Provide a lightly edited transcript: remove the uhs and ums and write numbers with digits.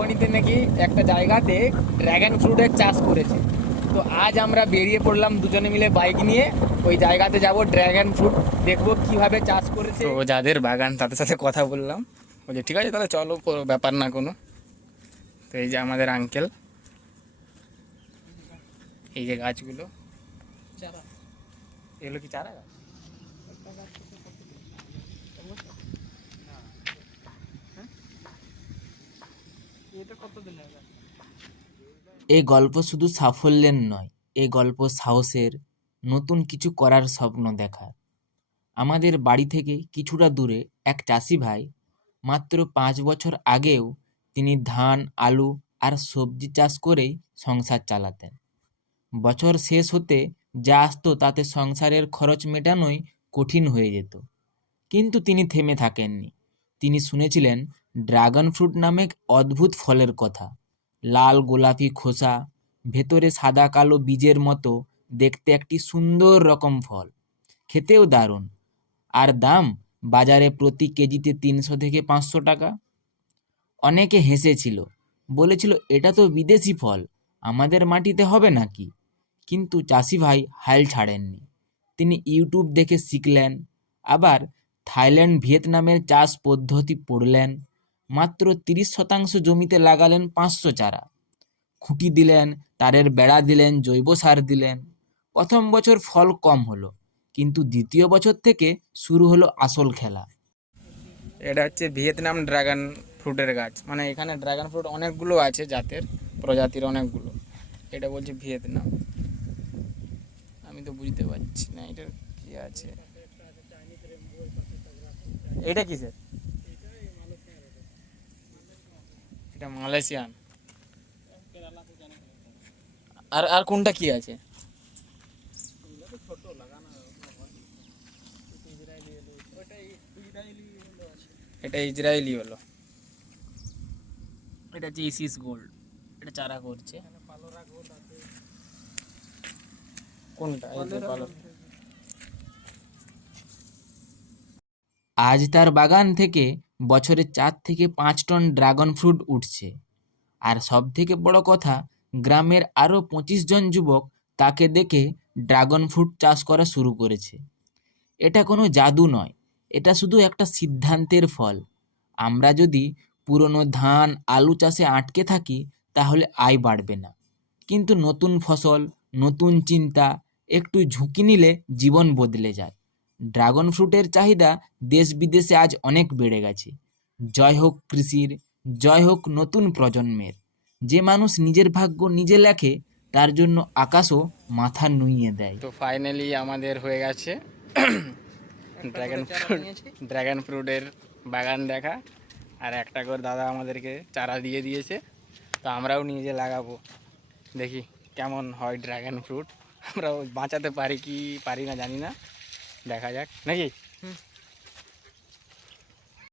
লাবণীতে নাকি একটা জায়গাতে ড্র্যাগন ফ্রুটের চাষ করেছে। তো আজ আমরা বেরিয়ে পড়লাম দুজনে মিলে বাইক নিয়ে, ওই জায়গাতে যাব, ড্র্যাগন ফ্রুট দেখবো কিভাবে চাষ করেছে। তো যাদের বাগান তাদের সাথে কথা বললাম, বলছে ঠিক আছে তাহলে চলো, কোনো ব্যাপার না কোনো। তো এই যে আমাদের আঙ্কেল, এই যে গাছগুলো চারা, এগুলো কি চারা গাছ? এই গল্প শুধু সাফল্যের নয়, এই গল্প সাহসের, নতুন কিছু করার স্বপ্ন দেখার। আমাদের বাড়ি থেকে কিছুটা দূরে এক চাষি ভাই, মাত্র 5 বছর আগেও তিনি ধান, আলু আর সবজি চাষ করেই সংসার চালাতেন। বছর শেষ হতে যা আসতো তাতে সংসারের খরচ মেটানোই কঠিন হয়ে যেত। কিন্তু তিনি থেমে থাকেননি। তিনি শুনেছিলেন ড্রাগন ফ্রুট নামে এক অদ্ভুত ফলের কথা। লাল গোলাপি খোসা, ভেতরে সাদা কালো বীজের মতো দেখতে একটি সুন্দর রকম ফল, খেতেও দারুণ। আর দাম বাজারে প্রতি কেজিতে 300 থেকে 500 টাকা। অনেকে হেসেছিল, বলেছিল এটা তো বিদেশি ফল, আমাদের মাটিতে হবে নাকি। কিন্তু চাষি ভাই হাল ছাড়েননি। তিনি ইউটিউব দেখে শিখলেন, আবার থাইল্যান্ড, ভিয়েতনামের চাষ পদ্ধতি পড়লেন। মাত্র 30% জমিতে লাগালেন 500 চারা। খুঁটি দিলেন, তারের বেড়া দিলেন, জৈব সার দিলেন। প্রথম বছর ফল কম হলো, কিন্তু দ্বিতীয় বছর থেকে শুরু হলো আসল খেলা। এটা হচ্ছে ভিয়েতনাম ড্রাগন ফ্রুটের গাছ, মানে এখানে ড্রাগন ফ্রুট অনেকগুলো আছে, জাতের প্রজাতির অনেকগুলো। এটা বলছে ভিয়েতনাম, আমি তো বুঝতে পারছি না এটার কি আছে। এটা কিসের? এটা মালয়েশিয়ান। আর আর কোনটা কি আছে? এটা ইসরায়েলি হলো। এটা হচ্ছে ইসিস গোল্ড, এটা চারা করছে। কোনটা? এই যে ভালো। আজ তার বাগান থেকে বছরে 4 থেকে 5 টন ড্রাগন ফ্রুট উঠছে। আর সব থেকে বড় কথা, গ্রামের আরও 25 জন যুবক তাকে দেখে ড্রাগন ফ্রুট চাষ করা শুরু করেছে। এটা কোনো জাদু নয়, এটা শুধু একটা সিদ্ধান্তের ফল। আমরা যদি পুরনো ধান, আলু চাষে আটকে থাকি তাহলে আয় বাড়বে না। কিন্তু নতুন ফসল, নতুন চিন্তা, একটু ঝুঁকি নিলে জীবন বদলে যায়। ড্রাগন ফ্রুটের চাহিদা দেশ বিদেশে আজ অনেক বেড়ে গেছে। জয় হোক কৃষির, জয় হোক নতুন প্রজন্মের। যে মানুষ নিজের ভাগ্য নিজে লেখে, তার জন্য আকাশও মাথা নুইয়ে দেয়। তো ফাইনালি আমাদের হয়ে গেছে ড্রাগন ফ্রুটের বাগান দেখা। আর একটা করে দাদা আমাদেরকে চারা দিয়ে দিয়েছে, তো আমরাও নিজে লাগাবো, দেখি কেমন হয় ড্রাগন ফ্রুট। আমরা বাঁচাতে পারি কি পারি না জানি না, দেখা যাক নাকি।